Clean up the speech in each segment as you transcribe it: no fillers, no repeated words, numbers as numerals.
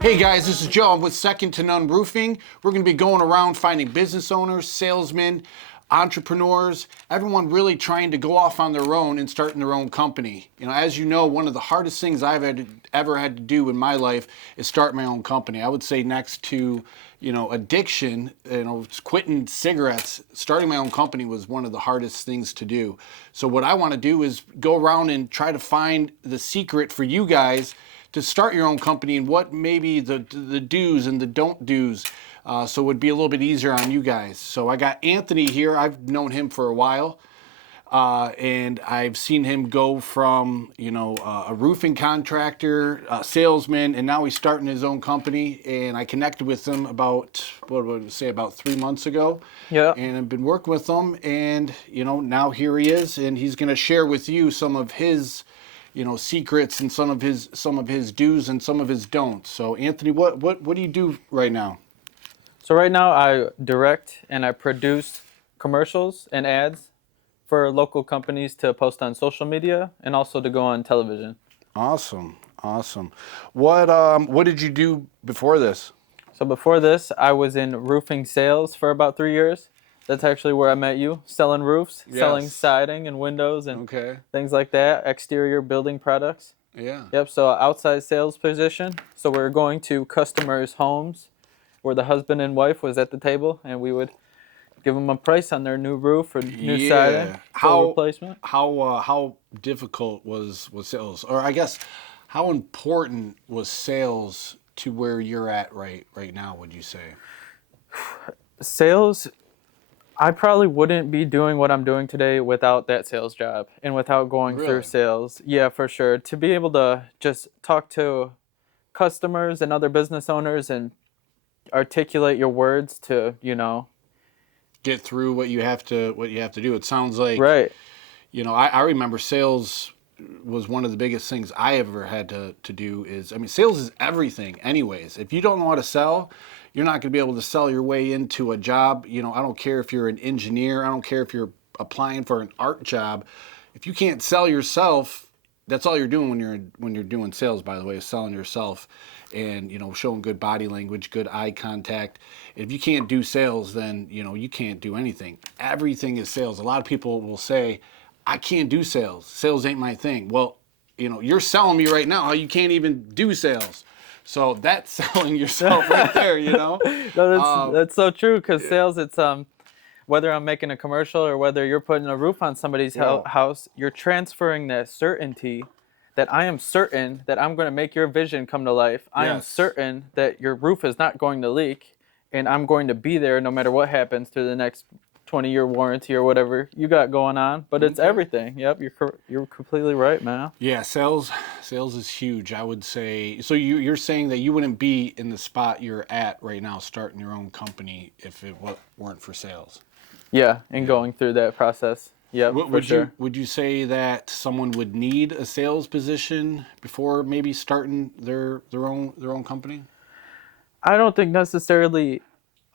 Hey guys, this is Joe. I'm with Second to None Roofing. We're going to be going around finding business owners, salesmen, entrepreneurs, everyone really trying to go off on their own and starting their own company. You know, as you know, one of the hardest things ever had to do in my life is start my own company. I would say next to, addiction, quitting cigarettes, starting my own company was one of the hardest things to do. So what I want to do is go around and try to find the secret for you guys to start your own company and what maybe the do's and the don't do's, so it would be a little bit easier on you guys. So I got Anthony here. I've known him for a while, and I've seen him go from a roofing contractor, a salesman, and now he's starting his own company. And I connected with him about about 3 months ago. Yeah. And I've been working with him, and now here he is, and he's going to share with you some of his secrets and some of his do's and some of his don'ts. So Anthony, what do you do right now? So right now I direct and I produce commercials and ads for local companies to post on social media and also to go on television. Awesome. What did you do before this? So before this, I was in roofing sales for about 3 years. That's actually where I met you, selling roofs, selling Yes. siding and windows and Okay. things like that, exterior building products. Yeah. Yep, so outside sales position. So we're going to customers' homes where the husband and wife was at the table, and we would give them a price on their new roof or new siding, full replacement. How difficult was sales, or I guess how important was sales to where you're at right now? Would you say? Sales, I probably wouldn't be doing what I'm doing today without that sales job and without going Really? through sales. Yeah, for sure. To be able to just talk to customers and other business owners and articulate your words to, Get through what you have to do. It sounds like right. I remember sales was one of the biggest things I ever had to do. Sales is everything anyways. If you don't know how to sell, you're not going to be able to sell your way into a job. I don't care if you're an engineer, I don't care if you're applying for an art job. If you can't sell yourself, that's all you're doing when you're doing sales, by the way, is selling yourself and showing good body language, good eye contact. If you can't do sales, then you can't do anything. Everything is sales. A lot of people will say, I can't do sales. Sales ain't my thing. Well, you're selling me right now how you can't even do sales. So that's selling yourself right there, No, that's so true, because sales, it's whether I'm making a commercial or whether you're putting a roof on somebody's house, you're transferring that certainty that I am certain that I'm going to make your vision come to life. I am Yes. certain that your roof is not going to leak, and I'm going to be there no matter what happens through the next 20-year warranty or whatever you got going on. But it's everything. Yep, you're completely right, man. Yeah, sales is huge, I would say. So you're saying that you wouldn't be in the spot you're at right now starting your own company if it weren't for sales. Yeah, and going through that process. Yep, for sure. Would you say that someone would need a sales position before maybe starting their own company? I don't think necessarily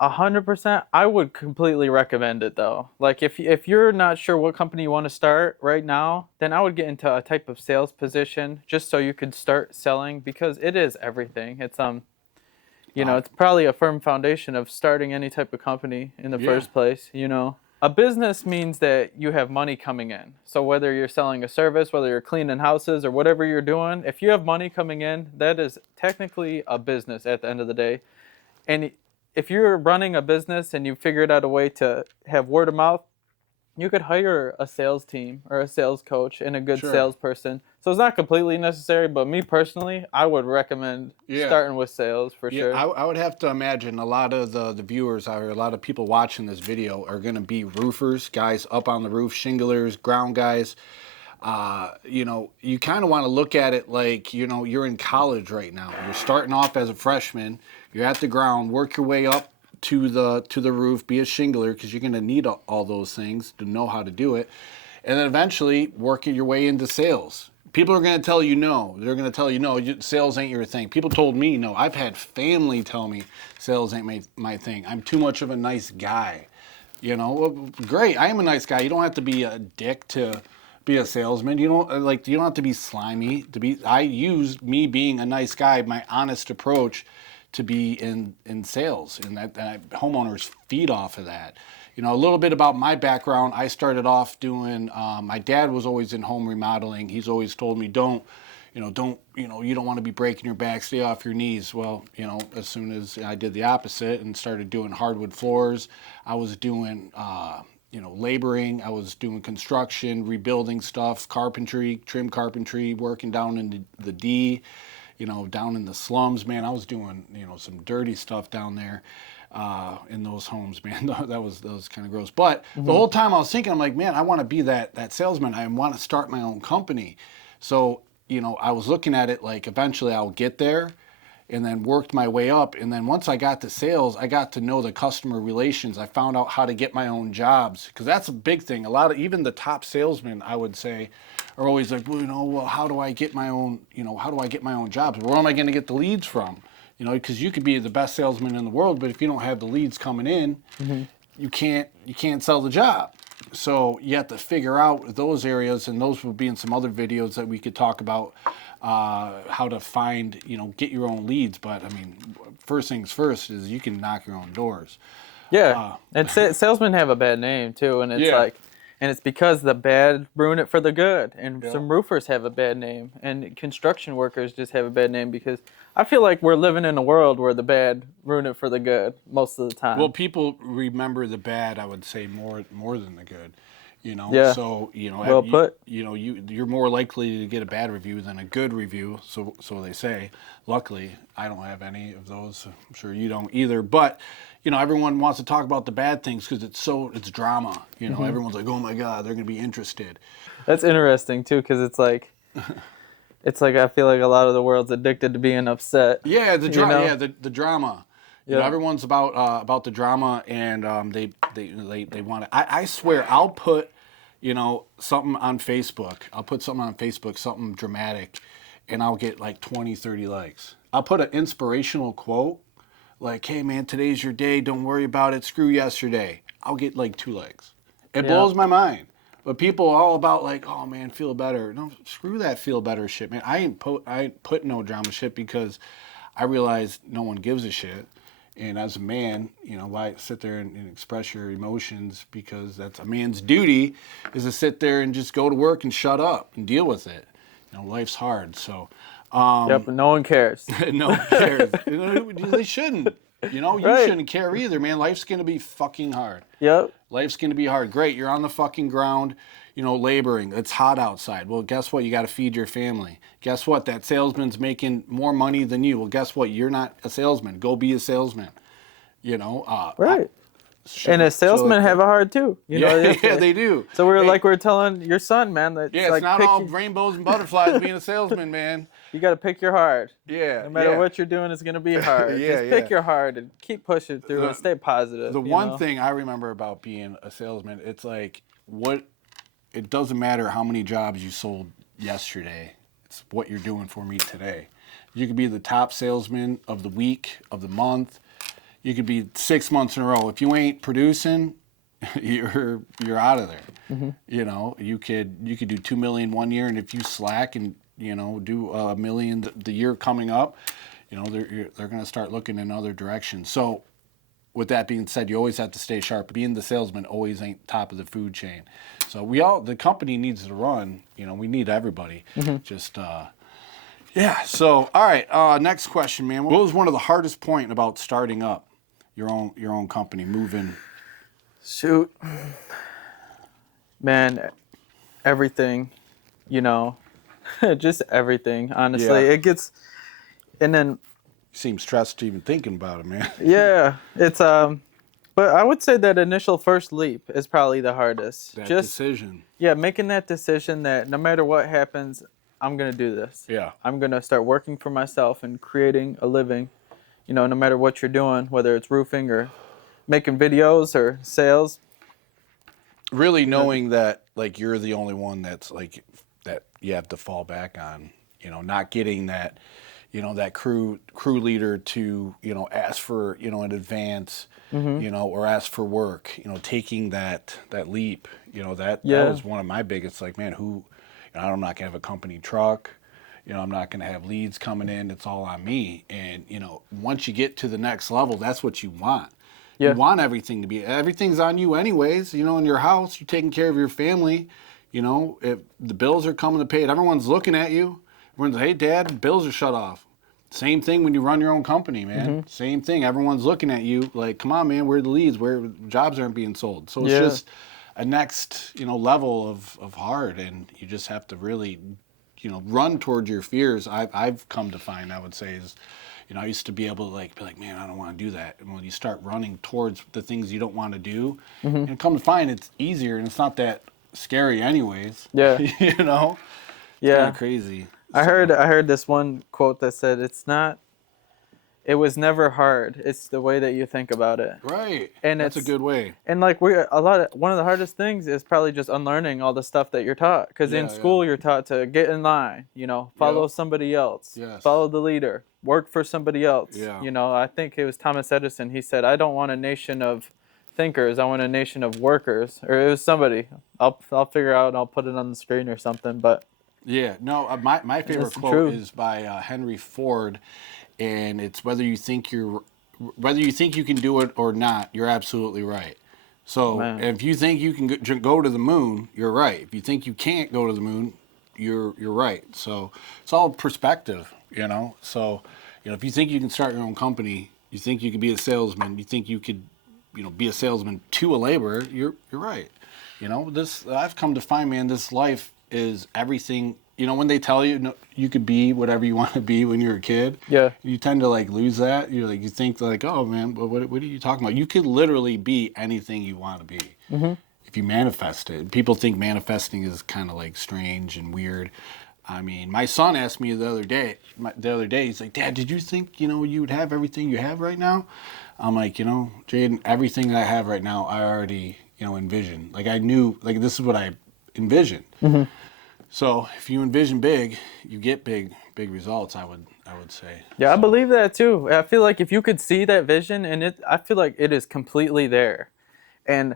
100%. I would completely recommend it though. Like if you're not sure what company you want to start right now, then I would get into a type of sales position just so you could start selling, because it is everything. It's it's probably a firm foundation of starting any type of company in the first place, A business means that you have money coming in. So whether you're selling a service, whether you're cleaning houses or whatever you're doing, if you have money coming in, that is technically a business at the end of the day. And if you're running a business and you figured out a way to have word of mouth, you could hire a sales team or a sales coach and a good salesperson. So it's not completely necessary, but me personally, I would recommend starting with sales for sure. I would have to imagine a lot of the viewers or a lot of people watching this video are going to be roofers, guys up on the roof, shinglers, ground guys. You kind of want to look at it like, you're in college right now. You're starting off as a freshman. You're at the ground, work your way up to the roof, be a shingler, because you're going to need all those things to know how to do it. And then eventually working your way into sales. People are going to tell you no. They're going to tell you no, sales ain't your thing. People told me no. I've had family tell me sales ain't my thing. I'm too much of a nice guy. Well, great. I am a nice guy. You don't have to be a dick to be a salesman. You don't you don't have to be slimy to be. I use me being a nice guy, my honest approach, to be in sales, and that homeowners feed off of that. You know, a little bit about my background. I started off doing. My dad was always in home remodeling. He's always told me, you don't want to be breaking your back, stay off your knees. Well, as soon as I did the opposite and started doing hardwood floors, I was doing, laboring, I was doing construction, rebuilding stuff, carpentry, trim carpentry, working down in the D, down in the slums, man. I was doing, some dirty stuff down there. In those homes, man, that was kind of gross. But the whole time I was thinking, I'm like, man, I want to be that salesman. I want to start my own company. So, I was looking at it like eventually I'll get there, and then worked my way up. And then once I got to sales, I got to know the customer relations. I found out how to get my own jobs, because that's a big thing. A lot of even the top salesmen, I would say, are always like, well, how do I get my own, jobs? Where am I going to get the leads from? Because you could be the best salesman in the world, but if you don't have the leads coming in, you can't sell the job. So you have to figure out those areas, and those will be in some other videos that we could talk about how to find, get your own leads. But I mean, first things first is you can knock your own doors. Yeah, and salesmen have a bad name too, and it's and it's because the bad ruin it for the good. And some roofers have a bad name, and construction workers just have a bad name, because I feel like we're living in a world where the bad ruin it for the good most of the time. Well, people remember the bad, I would say, more than the good. Yeah. So well put. You're more likely to get a bad review than a good review. So they say. Luckily, I don't have any of those. I'm sure you don't either. But everyone wants to talk about the bad things because it's drama. Everyone's like, oh my God, they're gonna be interested. That's interesting too, because it's like. It's like I feel like a lot of the world's addicted to being upset. Yeah, the drama. Yeah, the drama. Yeah. Everyone's about the drama, and they want it. I swear, I'll put something on Facebook. I'll put something on Facebook, something dramatic, and I'll get like 20, 30 likes. I'll put an inspirational quote, like, "Hey man, today's your day. Don't worry about it. Screw yesterday." I'll get like 2 likes. It blows my mind. But people are all about like, oh man, feel better. No, screw that feel better shit, man. I ain't put no drama shit, because I realize no one gives a shit. And as a man, why sit there and express your emotions? Because that's a man's duty, is to sit there and just go to work and shut up and deal with it. Life's hard, so. Yep, no one cares. No one cares. They shouldn't. You Right. shouldn't care either, man. Life's gonna be fucking hard. Yep. Life's going to be hard. Great, you're on the fucking ground, laboring. It's hot outside. Well, guess what? You got to feed your family. Guess what? That salesman's making more money than you. Well, guess what? You're not a salesman. Go be a salesman. Right. And a salesman have a heart too. Yeah, they do. So we're telling your son, man, that it's not all rainbows and butterflies being a salesman, man. You got to pick your heart. Yeah. No matter what you're doing, it's going to be hard. Just pick your heart and keep pushing through and stay positive. The one thing I remember about being a salesman, it's like it doesn't matter how many jobs you sold yesterday. It's what you're doing for me today. You could be the top salesman of the week, of the month. You could be 6 months in a row. If you ain't producing, you're out of there. Mm-hmm. You could do 2 million one year, and if you slack and do $1 million the year coming up, they're going to start looking in other directions. So with that being said, you always have to stay sharp. Being the salesman always ain't top of the food chain. So the company needs to run. We need everybody. Mm-hmm. Just yeah. So all right. Next question, man. What was one of the hardest point about starting up your own company, moving? Shoot, man, everything. Just everything. Honestly, it gets, and then. You seem stressed even thinking about it, man. Yeah, it's but I would say that initial first leap is probably the hardest. That decision. Yeah, making that decision that no matter what happens, I'm gonna do this. Yeah. I'm gonna start working for myself and creating a living. No matter what you're doing, whether it's roofing or making videos or sales. Really knowing that like you're the only one that's like that you have to fall back on. Not getting that. that crew leader to, ask for, an advance, or ask for work, taking that leap, that was one of my biggest, like, man, I'm not gonna have a company truck, I'm not gonna have leads coming in. It's all on me. And, once you get to the next level, that's what you want. Yeah. You want everything's on you anyways, in your house, you're taking care of your family, if the bills are coming to pay it, everyone's looking at you. Everyone's, hey, Dad, bills are shut off. Same thing when you run your own company, man. Same thing. Everyone's looking at you like, come on, man, where are the leads? Where jobs aren't being sold? So it's just a next, level of hard, and you just have to really, run towards your fears. I've come to find, I would say, is, I used to be able to be like, man, I don't want to do that. And when you start running towards the things you don't want to do, and come to find it's easier and it's not that scary anyways. Yeah. It's kind of crazy. I heard this one quote that said, it was never hard. It's the way that you think about it. Right. And that's a good way. And like one of the hardest things is probably just unlearning all the stuff that you're taught. Because in school you're taught to get in line, follow somebody else, follow the leader, work for somebody else. Yeah. I think it was Thomas Edison. He said, I don't want a nation of thinkers. I want a nation of workers. Or it was somebody. I'll figure out and I'll put it on the screen or something. But yeah, no, my favorite quote is by Henry Ford, and it's whether you think you can do it or not, you're absolutely right. So if you think you can go to the moon, you're right. If you think you can't go to the moon, you're right. So it's all perspective, So if you think you can start your own company, you think you can be a salesman, you think you could, be a salesman to a laborer, you're right. This I've come to find, man, this life is everything. When they tell you you could be whatever you want to be when you're a kid, you tend to lose that. You think oh man, what are you talking about? You could literally be anything you want to be if you manifest it. People think manifesting is kind of strange and weird. I mean, my son asked me the other day. He's like, Dad, did you think you would have everything you have right now? I'm like, Jaden, everything that I have right now, I already envisioned. I knew this is what I envisioned. So if you envision big, you get big results. I would say. Yeah, so. I believe that too. I feel like if you could see that vision, I feel like it is completely there, and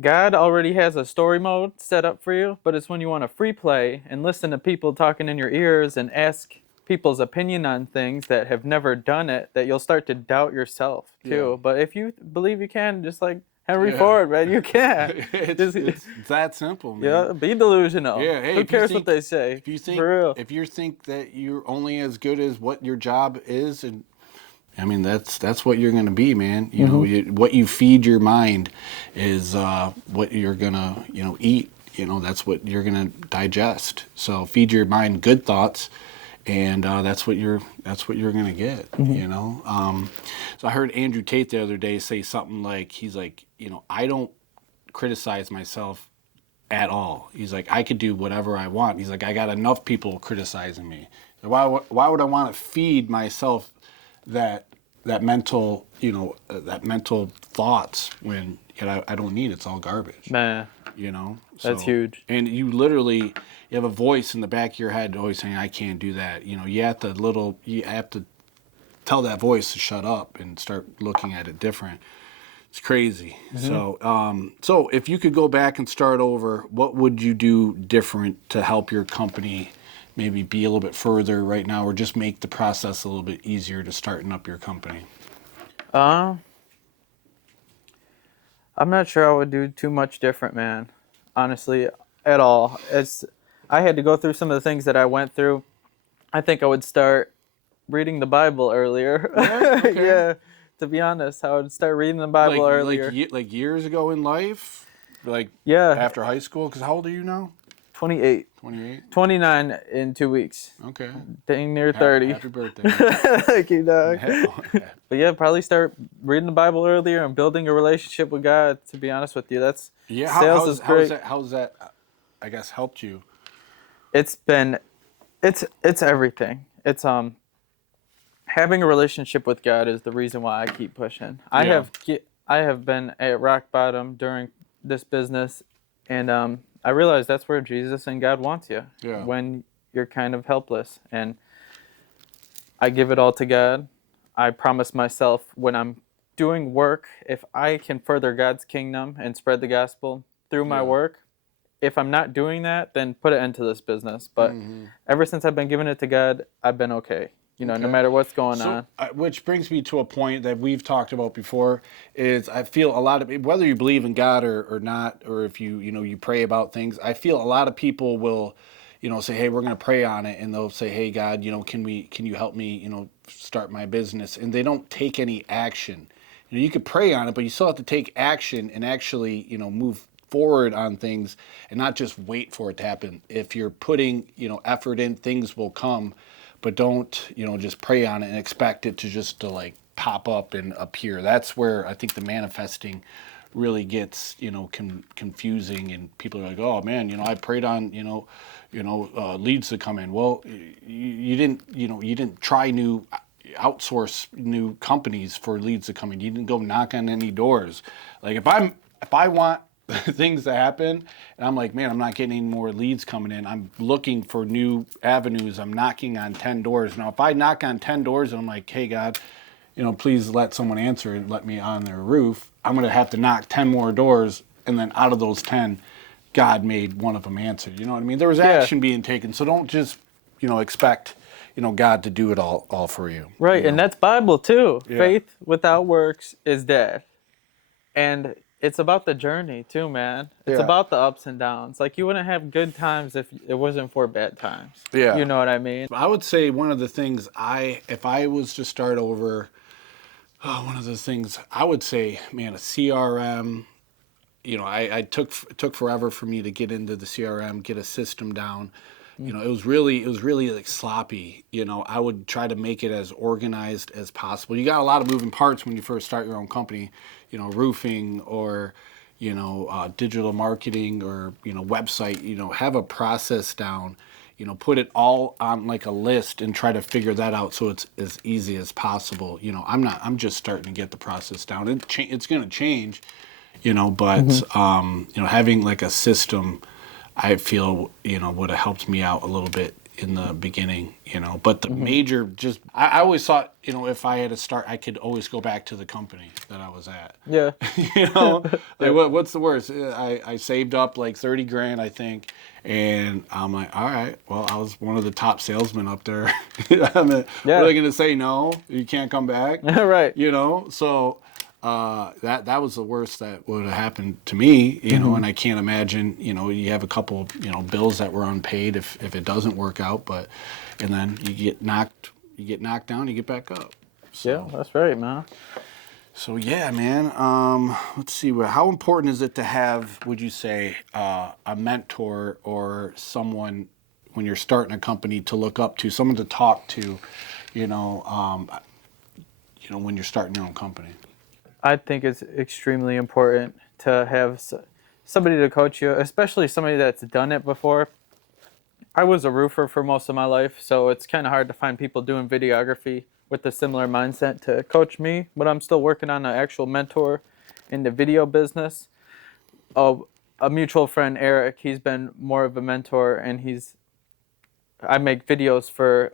God already has a story mode set up for you. But it's when you want to free play and listen to people talking in your ears and ask people's opinion on things that have never done it that you'll start to doubt yourself too. Yeah. But if you believe you can, just like Henry Ford, man, you can. It's that simple, man. Yeah, be delusional. Yeah, hey, who cares what they say? If you think, for real. If you think that you're only as good as what your job is, and I mean that's what you're gonna be, man. What you feed your mind is what you're gonna eat. That's what you're gonna digest. So feed your mind good thoughts. And that's what you're gonna get, So I heard Andrew Tate the other day say something he's like, I don't criticize myself at all. He's like, I could do whatever I want. He's like, I got enough people criticizing me. So why would I want to feed myself that mental thoughts when I don't need it? It's all garbage. Man. That's huge. And you have a voice in the back of your head always saying, I can't do that. You have to tell that voice to shut up and start looking at it different. It's crazy. So if you could go back and start over, what would you do different to help your company maybe be a little bit further right now, or just make the process a little bit easier to starting up your company? I'm not sure I would do too much different, man. Honestly, at all. I had to go through some of the things that I went through. I think I would start reading the Bible earlier. Yeah, okay. Yeah, to be honest, I would start reading the Bible earlier. Like years ago in life? Yeah. After high school? Because how old are you now? 28. 28? 29 in 2 weeks. Okay. Dang near 30. Happy birthday. Thank you, dog. But yeah, probably start reading the Bible earlier and building a relationship with God, to be honest with you. Sales is great. How's that, I guess, helped you? It's everything. It's having a relationship with God is the reason why I keep pushing. Yeah. I have been at rock bottom during this business, and I realized that's where Jesus and God wants you. Yeah. When you're kind of helpless, and I give it all to God. I promise myself when I'm doing work, if I can further God's kingdom and spread the gospel through my Yeah. work, if I'm not doing that, then put it into this business. But Hmm. ever since I've been giving it to God, I've been okay. No Okay. matter what's going So, on. which brings me to a point that we've talked about before is I feel a lot of, whether you believe in God or not, or if you pray about things, I feel a lot of people will, say, hey, we're going to pray on it. And they'll say, hey, God, can you help me, start my business? And they don't take any action. You could pray on it, but you still have to take action and actually, move forward on things and not just wait for it to happen. If you're putting, effort in, things will come, but don't, just pray on it and expect it to just to like pop up and appear. That's where I think the manifesting really gets, confusing, and people are like, oh man, I prayed on, leads to come in. Well, you didn't, you didn't try outsource new companies for leads to come in. You didn't go knock on any doors. Like if I want things to happen and I'm like, man, I'm not getting any more leads coming in, I'm looking for new avenues, I'm knocking on 10 doors. Now if I knock on 10 doors and I'm like, hey God, please let someone answer and let me on their roof, I'm going to have to knock 10 more doors, and then out of those 10, God made one of them answer. You know what I mean? There was Yeah. action being taken, so don't just expect God to do it all for you. Right, and that's Bible too. Yeah. Faith without works is dead. And it's about the journey too, man. It's Yeah. about the ups and downs. Like you wouldn't have good times if it wasn't for bad times. Yeah. You know what I mean? I would say one of the things if I was to start over, one of the things I would say, man, a CRM. I it took forever for me to get into the CRM, get a system down. It was really like sloppy. I would try to make it as organized as possible. You got a lot of moving parts when you first start your own company, roofing or, digital marketing or, website, have a process down, put it all on like a list and try to figure that out so it's as easy as possible. I'm just starting to get the process down. It's going to change, but having like a system, I feel, would have helped me out a little bit in the beginning, but the major, I always thought, if I had to start, I could always go back to the company that I was at. Yeah. Like what's the worst? I saved up like 30 grand, I think. And I'm like, all right, well, I was one of the top salesmen up there. I mean, Yeah. what are they going to say? No, you can't come back. Right. So that was the worst that would have happened to me, and I can't imagine, you have a couple, bills that were unpaid if it doesn't work out, and then you get knocked down, you get back up. So, Yeah, that's right, man. So yeah, man. Let's see. How important is it to have, would you say, a mentor or someone when you're starting a company to look up to, someone to talk to, when you're starting your own company? I think it's extremely important to have somebody to coach you, especially somebody that's done it before. I was a roofer for most of my life, so it's kind of hard to find people doing videography with a similar mindset to coach me, but I'm still working on an actual mentor in the video business. A mutual friend, Eric, he's been more of a mentor, and I make videos for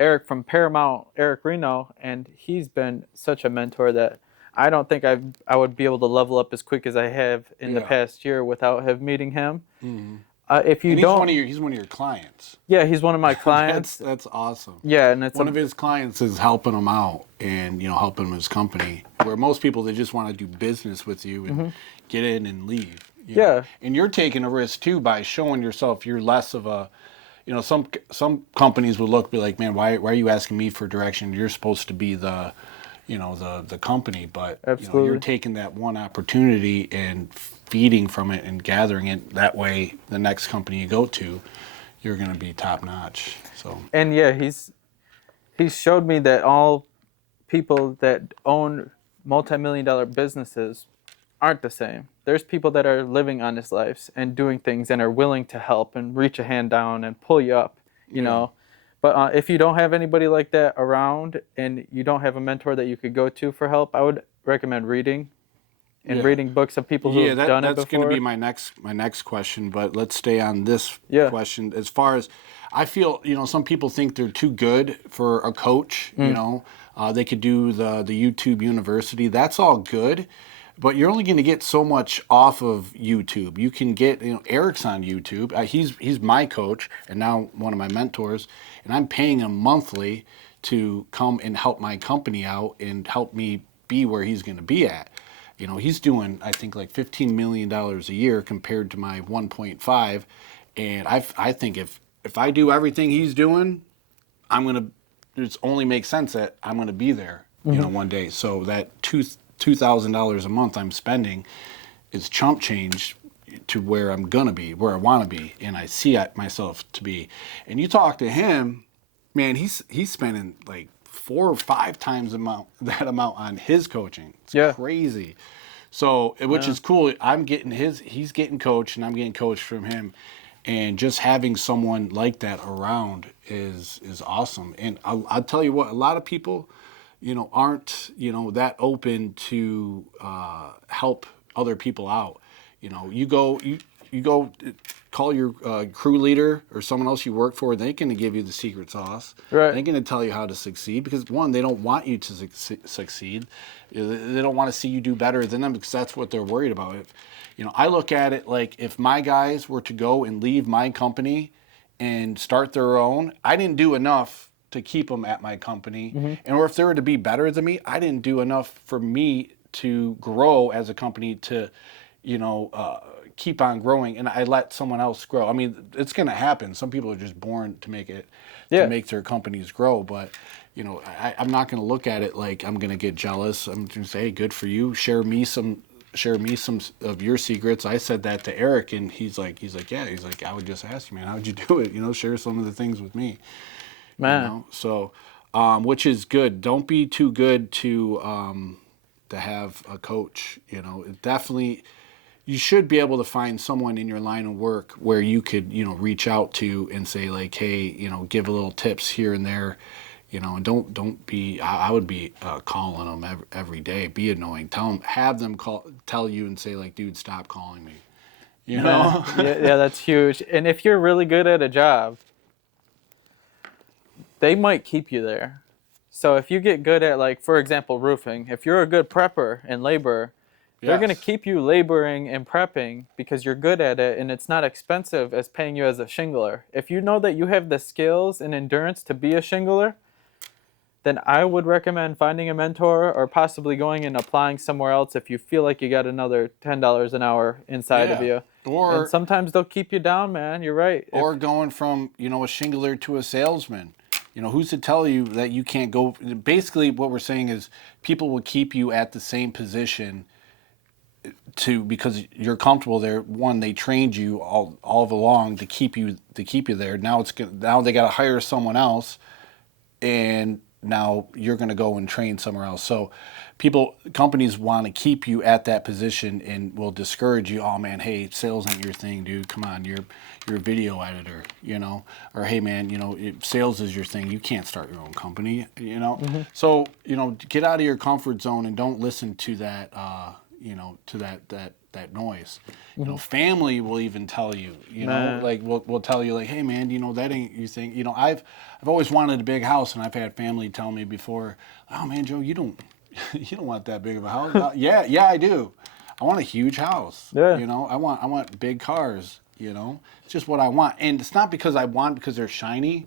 Eric from Paramount, Eric Reno, and he's been such a mentor that I don't think I would be able to level up as quick as I have in the Yeah. past year without have meeting him. Mm-hmm. If you And don't, he's one of your clients. yeah, he's one of my clients. That's awesome. Yeah, and it's One of his clients is helping him out and helping his company. Where most people, they just want to do business with you and get in and leave. Yeah. And you're taking a risk too by showing yourself you're less of a, some companies would be like, man, why are you asking me for direction? You're supposed to be the company, but Absolutely. you're taking that one opportunity and feeding from it and gathering it. That way, the next company you go to, you're going to be top notch. So. And yeah, he's showed me that all people that own multi-million-dollar businesses aren't the same. There's people that are living honest lives and doing things and are willing to help and reach a hand down and pull you up, you know. But if you don't have anybody like that around and you don't have a mentor that you could go to for help, I would recommend reading and Yeah. reading books of people who Yeah, have done it that's before. going to be my next question, but let's stay on this Yeah. question. As far as I feel, some people think they're too good for a coach. They could do the YouTube University. That's all good, but you're only going to get so much off of YouTube. You can get, Eric's on YouTube. He's my coach and now one of my mentors, and I'm paying him monthly to come and help my company out and help me be where he's going to be at. He's doing, I think, like $15 million a year compared to my 1.5. And I think if I do everything he's doing, it only makes sense that I'm going to be there, one day. So that $2,000 a month I'm spending is chump change to where I'm going to be, where I want to be. And I see myself to be. And you talk to him, man, he's spending like 4 or 5 times that amount on his coaching. It's crazy. So, which is cool. He's getting coached and I'm getting coached from him. And just having someone like that around is awesome. And I'll tell you what, a lot of people, aren't, that open to help other people out. You go call your crew leader or someone else you work for. They're going to give you the secret sauce. Right. They're going to tell you how to succeed because, one, they don't want you to succeed. They don't want to see you do better than them because that's what they're worried about. I look at it like if my guys were to go and leave my company and start their own, I didn't do enough to keep them at my company. And or if they were to be better than me, I didn't do enough for me to grow as a company to, keep on growing, and I let someone else grow. I mean, it's going to happen. Some people are just born to make their companies grow. But, I'm not going to look at it like I'm going to get jealous. I'm going to say, hey, good for you. Share me some of your secrets. I said that to Eric, and he's like, yeah. He's like, I would just ask you, man, how'd you do it? Share some of the things with me. Man. So, which is good. Don't be too good to have a coach. It definitely. You should be able to find someone in your line of work where you could, reach out to and say like, hey, give a little tips here and there, and don't be. I would be calling them every day. Be annoying. Have them tell you and say like, dude, stop calling me. Yeah, that's huge. And if you're really good at a job, they might keep you there. So if you get good at, like, for example, roofing, if you're a good prepper and laborer, they're going to keep you laboring and prepping because you're good at it, and it's not expensive as paying you as a shingler. If you know that you have the skills and endurance to be a shingler, then I would recommend finding a mentor or possibly going and applying somewhere else if you feel like you got another $10 an hour inside of you. And sometimes they'll keep you down, man. You're right. Or going from, a shingler to a salesman. Who's to tell you that you can't go? Basically, what we're saying is people will keep you at the same position because you're comfortable there. One, they trained you all along to keep you there. Now they got to hire someone else, and now you're going to go and train somewhere else. So companies want to keep you at that position and will discourage you. Oh man, hey, sales ain't your thing, dude. Come on, you're a video editor, or hey man, sales is your thing. You can't start your own company, So, get out of your comfort zone and don't listen to that, to that noise. Family will even tell you, like we'll tell you like, hey man, that ain't your thing. I've always wanted a big house, and I've had family tell me before, oh man, Joe, you don't want that big of a house. Yeah, I do. I want a huge house. Yeah. I want big cars. It's just what I want, and it's not because they're shiny.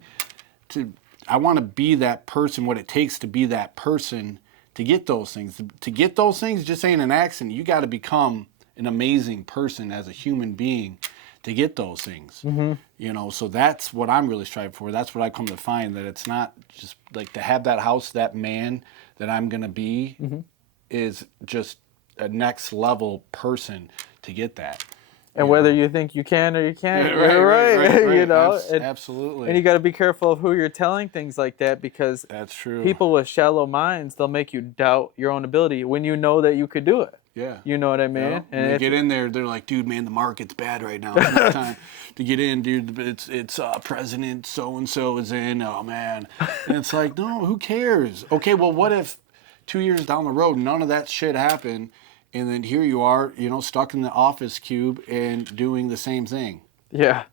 I want to be that person. What it takes to be that person to get those things. To get those things just ain't an accident. You got to become an amazing person as a human being to get those things. So that's what I'm really striving for. That's what I come to find, that it's not just like to have that house, that man that I'm going to be is just a next level person to get that. And whether you think you can or you can't, right. Absolutely. And you got to be careful of who you're telling things like that, because that's true. People with shallow minds, they'll make you doubt your own ability when you know that you could do it. Yeah. You know what I mean? Yeah. And they get in there, they're like, dude, man, the market's bad right now. It's not time to get in, dude. It's President so-and-so is in. Oh, man. And it's like, no, who cares? Okay, well, what if 2 years down the road, none of that shit happened, And then here you are, stuck in the office cube and doing the same thing. Yeah.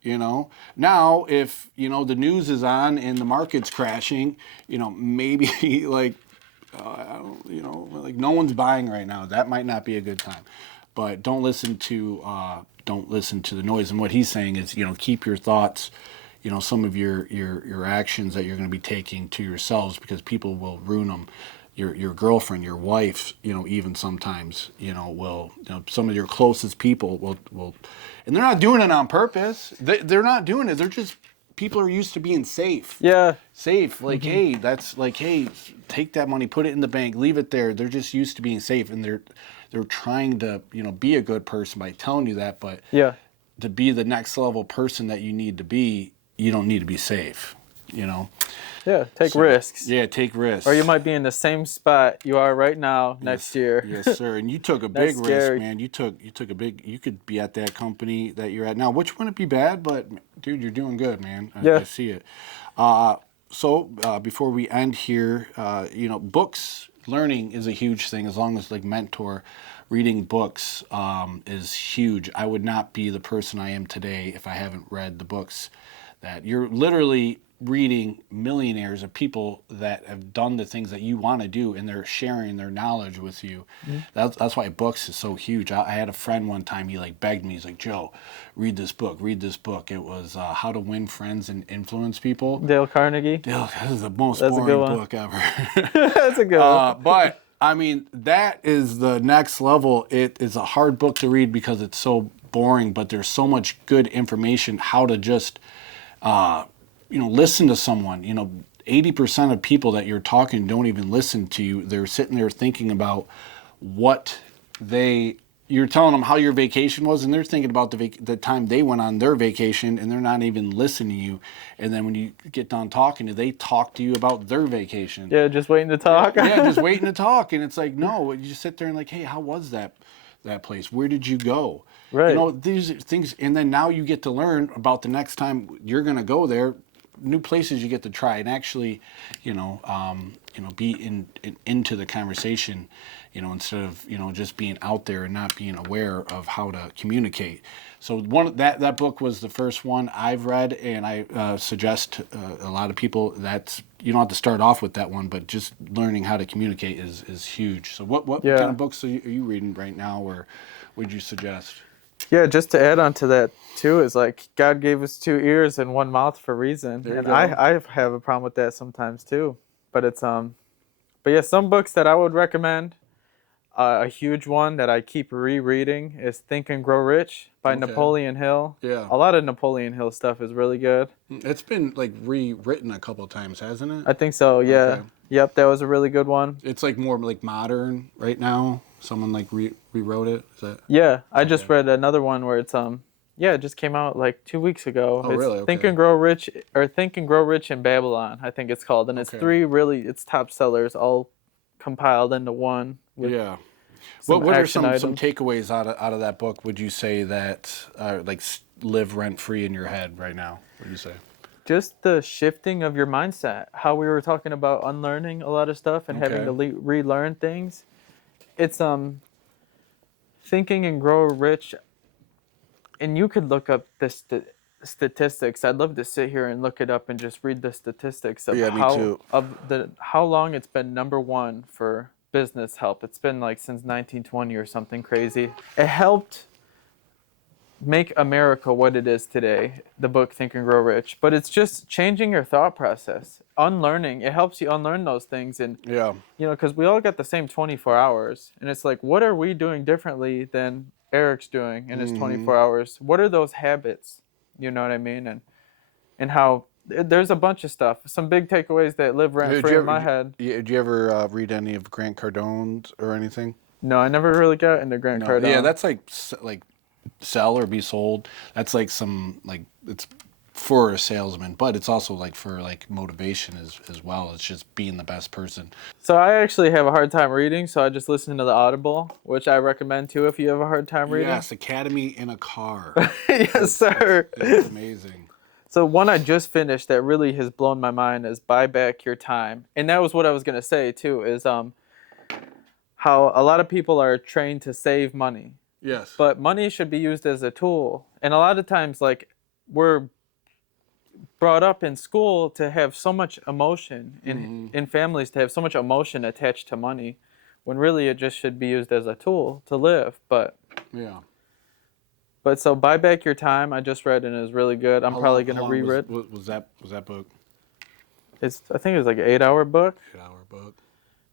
Now if the news is on and the market's crashing, maybe like like no one's buying right now. That might not be a good time. But don't listen to the noise. And what he's saying is, keep your thoughts, some of your actions that you're going to be taking to yourselves, because people will ruin them. Your girlfriend, your wife, even sometimes, will, some of your closest people will, and they're not doing it on purpose. They're not doing it. They're just, people are used to being safe. Yeah. Safe. Like, hey, that's like, hey, take that money, put it in the bank, leave it there. They're just used to being safe, and they're trying to, be a good person by telling you that. But Yeah. to be the next level person that you need to be, you don't need to be safe. Yeah. Take risks. Yeah, take risks. Or you might be in the same spot you are right now next year. Yes, sir. And you took a big risk, scary. man. You took a big. You could be at that company that you're at now, which wouldn't be bad, but dude, you're doing good, man. I see it. So before we end here, books, learning is a huge thing. As long as like mentor, reading books is huge. I would not be the person I am today if I haven't read the books. That you're literally reading millionaires of people that have done the things that you want to do, and they're sharing their knowledge with you. That's why books is so huge. I had a friend one time, he like begged me, he's like, Joe, read this book. It was How to Win Friends and Influence People. Dale Carnegie. Dale, this is the most boring book ever. That's a good one. But I mean, that is the next level. It is a hard book to read because it's so boring, but there's so much good information how to just listen to someone. 80% of people that you're talking don't even listen to you. They're sitting there thinking about what you're telling them how your vacation was, and they're thinking about the time they went on their vacation, and they're not even listening to you. And then when you get done talking, they talk to you about their vacation. Yeah, just waiting to talk. Yeah, just waiting to talk. And it's like, no, you just sit there and like, hey, how was that place? Where did you go? Right. These are things, and then now you get to learn about the next time you're going to go there, new places you get to try, and actually, be into the conversation, instead of just being out there and not being aware of how to communicate. So that book was the first one I've read, and I suggest a lot of people that you don't have to start off with that one, but just learning how to communicate is huge. So what kind of books are you reading right now, or would you suggest? Yeah, just to add on to that too, is like God gave us 2 ears and 1 mouth for a reason, and I have a problem with that sometimes too. But it's but yeah, some books that I would recommend. A huge one that I keep rereading is Think and Grow Rich by Napoleon Hill. Yeah, a lot of Napoleon Hill stuff is really good. It's been like rewritten a couple of times, hasn't it? I think so. Yeah. Okay. Yep, that was a really good one. It's like more like modern right now. Someone like rewrote it. Is that? Yeah, I just read another one where it's it just came out like 2 weeks ago. Oh, really? Okay. Think and Grow Rich, or Think and Grow Rich in Babylon, I think it's called, and it's 3 it's top sellers all compiled into one. Yeah. What are some takeaways out of that book? Would you say that like live rent free in your head right now? What do you say? Just the shifting of your mindset. How we were talking about unlearning a lot of stuff and having to relearn things. It's Thinking and Grow Rich, and you could look up the statistics. I'd love to sit here and look it up and just read the statistics of how long it's been #1 for business help. It's been like since 1920 or something crazy. It helped make America what it is today, the book Think and Grow Rich. But it's just changing your thought process, unlearning. It helps you unlearn those things. And, because we all got the same 24 hours. And it's like, what are we doing differently than Eric's doing in his 24 hours? What are those habits? You know what I mean? And how there's a bunch of stuff. Some big takeaways that live rent-free in my head. Did you ever read any of Grant Cardone's or anything? No, I never really got into Grant Cardone. Yeah, that's like sell or be sold. That's like it's for a salesman, but it's also like for like motivation as well. It's just being the best person. So I actually have a hard time reading, so I just listen to the Audible, which I recommend too if you have a hard time reading. Yes, Academy in a Car. Yes, sir. It's amazing. So one I just finished that really has blown my mind is Buy Back Your Time. And that was what I was going to say too, is how a lot of people are trained to save money, Yes. but money should be used as a tool. And a lot of times, like, we're brought up in school to have so much emotion in families to have so much emotion attached to money, when really it just should be used as a tool to live. Yeah. But so Buy Back Your Time, I just read and it was really good. I'm probably gonna reread. Was that book? I think it was like an 8-hour book. 8-hour book.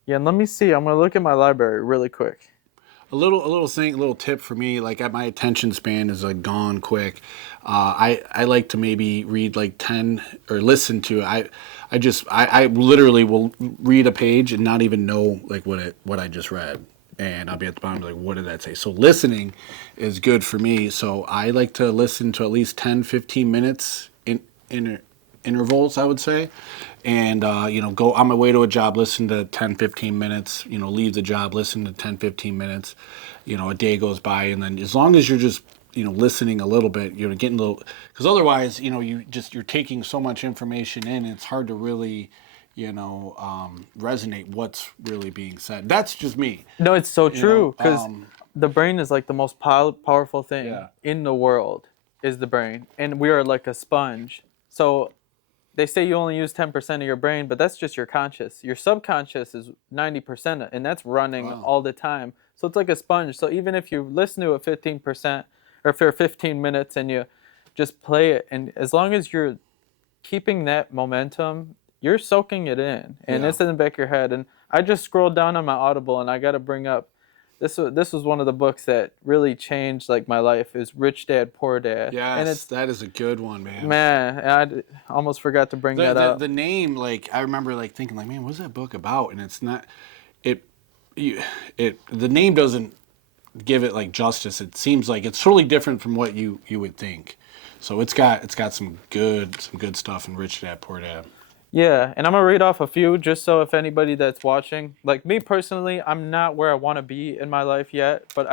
Yeah, and let me see. I'm gonna look at my library really quick. A little tip for me, like my attention span is like gone quick. I like to maybe read like 10 or listen to. I literally will read a page and not even know like what I just read, and I'll be at the bottom like, what did that say? So listening is good for me. So I like to listen to at least 10, 15 minutes in intervals, I would say. And, go on my way to a job, listen to 10, 15 minutes, leave the job, listen to 10, 15 minutes, a day goes by. And then as long as you're just, listening a little bit, getting a little, because otherwise, you're taking so much information in, it's hard to really, resonate what's really being said. That's just me. No, it's so true, because the brain is like the most powerful thing in the world is the brain. And we are like a sponge. So they say you only use 10% of your brain, but that's just your conscious. Your subconscious is 90%, and that's running all the time. So it's like a sponge. So even if you listen to it 15%, or for 15 minutes and you just play it, and as long as you're keeping that momentum, you're soaking it in, and it's in the back of your head. And I just scrolled down on my Audible, and I got to bring up, this was one of the books that really changed like my life, is Rich Dad Poor Dad. Yes, that is a good one, man. Man, I almost forgot to bring that up. The name, like, I remember like thinking like, man, what's that book about? And it's not, the name doesn't give it like justice. It seems like it's totally different from what you would think. So it's got some good stuff in Rich Dad Poor Dad. Yeah, and I'm gonna read off a few just so if anybody that's watching, like me personally, I'm not where I want to be in my life yet, but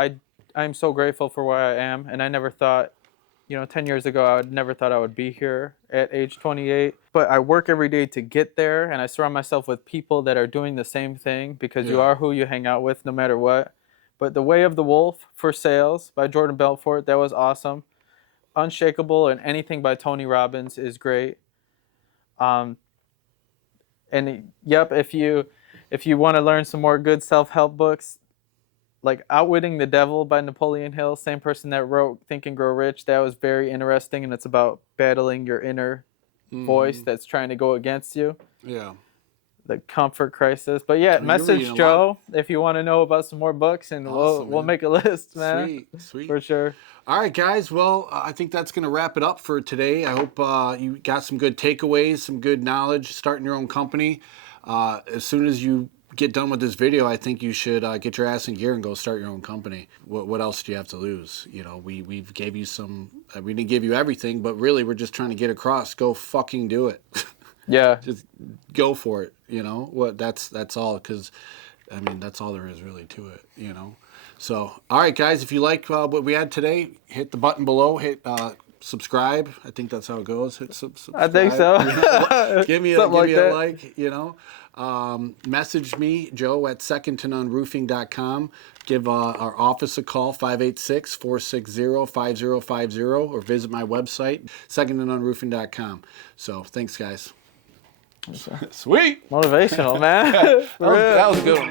I'm so grateful for where I am, and I never thought, 10 years ago, I never thought I would be here at age 28. But I work every day to get there, and I surround myself with people that are doing the same thing, because you are who you hang out with no matter what. But The Way of the Wolf for Sales by Jordan Belfort, that was awesome. Unshakable and Anything by Tony Robbins is great. And if you want to learn some more good self-help books, like Outwitting the Devil by Napoleon Hill, same person that wrote Think and Grow Rich, that was very interesting, and it's about battling your inner voice that's trying to go against you. Yeah. The comfort crisis. But message Joe if you want to know about some more books, and we'll make a list, man. Sweet. For sure. All right, guys. Well, I think that's going to wrap it up for today. I hope you got some good takeaways, some good knowledge starting your own company. As soon as you get done with this video, I think you should get your ass in gear and go start your own company. What else do you have to lose? We gave you some. We didn't give you everything, but really, we're just trying to get across. Go fucking do it. Yeah. Just go for it. That's all. Because, that's all there is really to it. So, all right, guys, if you like what we had today, hit the button below, hit subscribe. I think that's how it goes. Hit subscribe. I think so. Give me a like, Message me, Joe, at secondtononroofing.com. Give our office a call, 586-460-5050, or visit my website, secondtononroofing.com. So, thanks, guys. Sweet. Motivational, man. That was a good one.